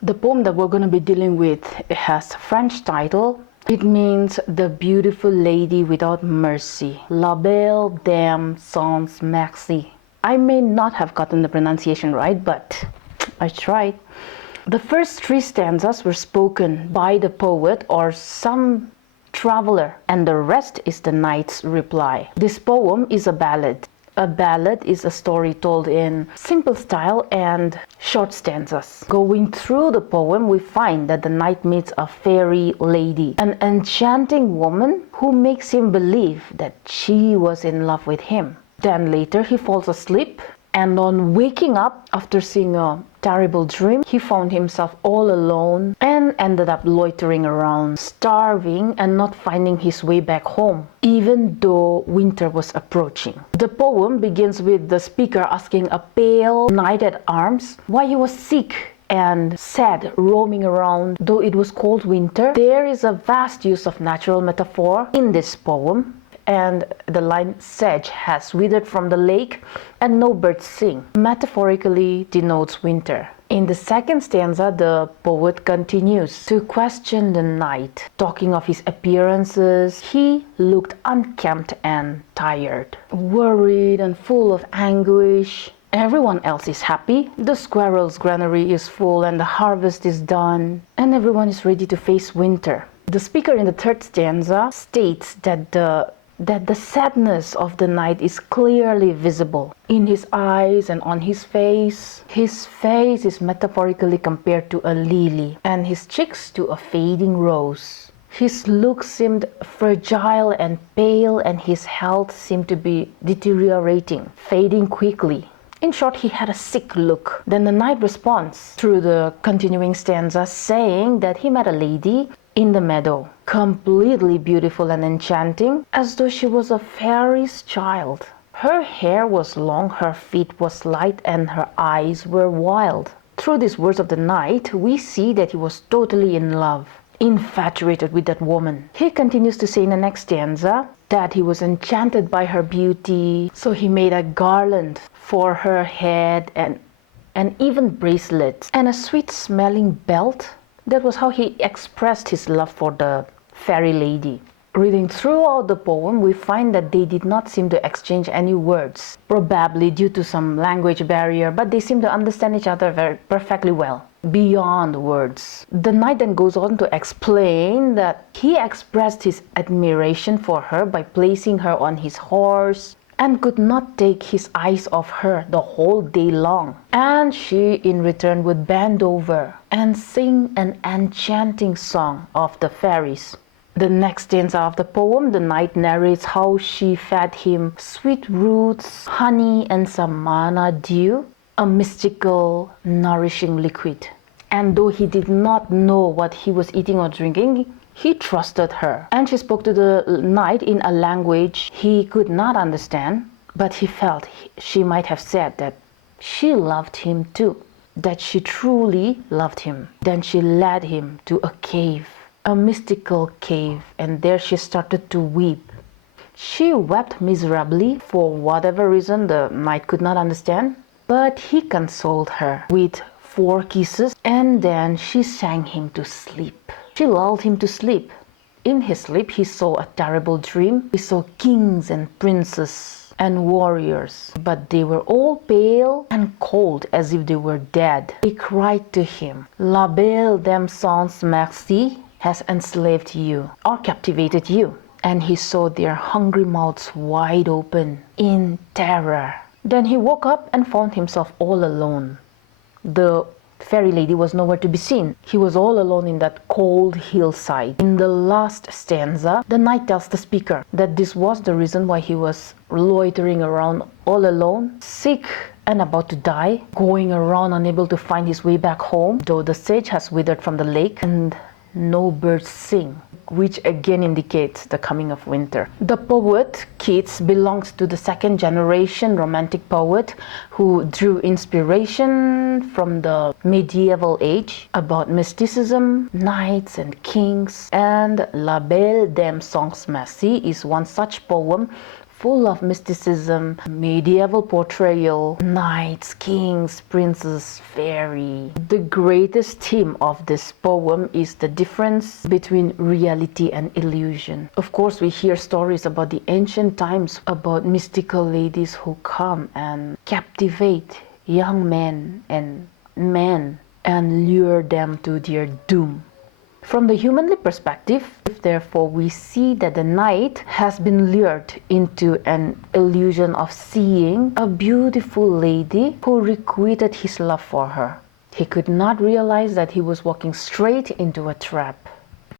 The poem that we're going to be dealing with, it has a French title. It means the beautiful lady without mercy. La Belle Dame sans Merci. I may not have gotten the pronunciation right, but I tried. The first 3 stanzas were spoken by the poet or some traveler, and the rest is the knight's reply. This poem is a ballad. A ballad is a story told in simple style and short stanzas. Going through the poem, we find that the knight meets a fairy lady, an enchanting woman who makes him believe that she was in love with him. Then later he falls asleep, and on waking up after seeing a terrible dream, he found himself all alone and ended up loitering around, starving and not finding his way back home, even though winter was approaching. The poem begins with the speaker asking a pale knight at arms why he was sick and sad, roaming around though it was cold winter. There is a vast use of natural metaphor in this poem. And the line "sedge has withered from the lake and no birds sing" metaphorically denotes winter. In the second stanza, the poet continues to question the knight. Talking of his appearances, he looked unkempt and tired, worried and full of anguish. Everyone else is happy. The squirrel's granary is full and the harvest is done, and everyone is ready to face winter. The speaker in the third stanza states that the sadness of the knight is clearly visible in his eyes and on his face. His face is metaphorically compared to a lily, and his cheeks to a fading rose. His look seemed fragile and pale, and his health seemed to be deteriorating, fading quickly. In short, he had a sick look. Then the knight responds through the continuing stanza, saying that he met a lady in the meadow, completely beautiful and enchanting, as though she was a fairy's child. Her hair was long, her feet was light, and her eyes were wild. Through these words of the knight, we see that he was totally in love, infatuated with that woman. He continues to say in the next stanza that he was enchanted by her beauty, so he made a garland for her head and even bracelets and a sweet-smelling belt. That was how he expressed his love for the fairy lady. Reading throughout the poem, we find that they did not seem to exchange any words, probably due to some language barrier, but they seem to understand each other very perfectly well, beyond words. The knight then goes on to explain that he expressed his admiration for her by placing her on his horse, and could not take his eyes off her the whole day long. And she in return would bend over and sing an enchanting song of the fairies. The next stanza of the poem, the knight narrates how she fed him sweet roots, honey, and some manna dew, a mystical, nourishing liquid. And though he did not know what he was eating or drinking, he trusted her, and she spoke to the knight in a language he could not understand, but he felt she might have said that she loved him too, that she truly loved him. Then she led him to a cave, a mystical cave, and there she started to weep. She wept miserably for whatever reason the knight could not understand, but he consoled her with 4 kisses, and then she sang him to sleep. She lulled him to sleep. In his sleep, he saw a terrible dream. He saw kings and princes and warriors, but they were all pale and cold as if they were dead. He cried to him, "La Belle Dame sans Merci has enslaved you or captivated you." And he saw their hungry mouths wide open in terror. Then he woke up and found himself all alone. The fairy lady was nowhere to be seen. He was all alone in that cold hillside. In the last stanza, the knight tells the speaker that this was the reason why he was loitering around all alone, sick and about to die, going around unable to find his way back home, though the sage has withered from the lake and no birds sing, which again indicates the coming of winter. The poet Keats belongs to the second generation romantic poet who drew inspiration from the medieval age about mysticism, knights and kings, and La Belle Dame sans Merci is one such poem full of mysticism, medieval portrayal, knights, kings, princes, fairy. The greatest theme of this poem is the difference between reality and illusion. Of course, we hear stories about the ancient times, about mystical ladies who come and captivate young men and lure them to their doom. From the humanly perspective, therefore, we see that the knight has been lured into an illusion of seeing a beautiful lady who requited his love for her. He could not realize that he was walking straight into a trap.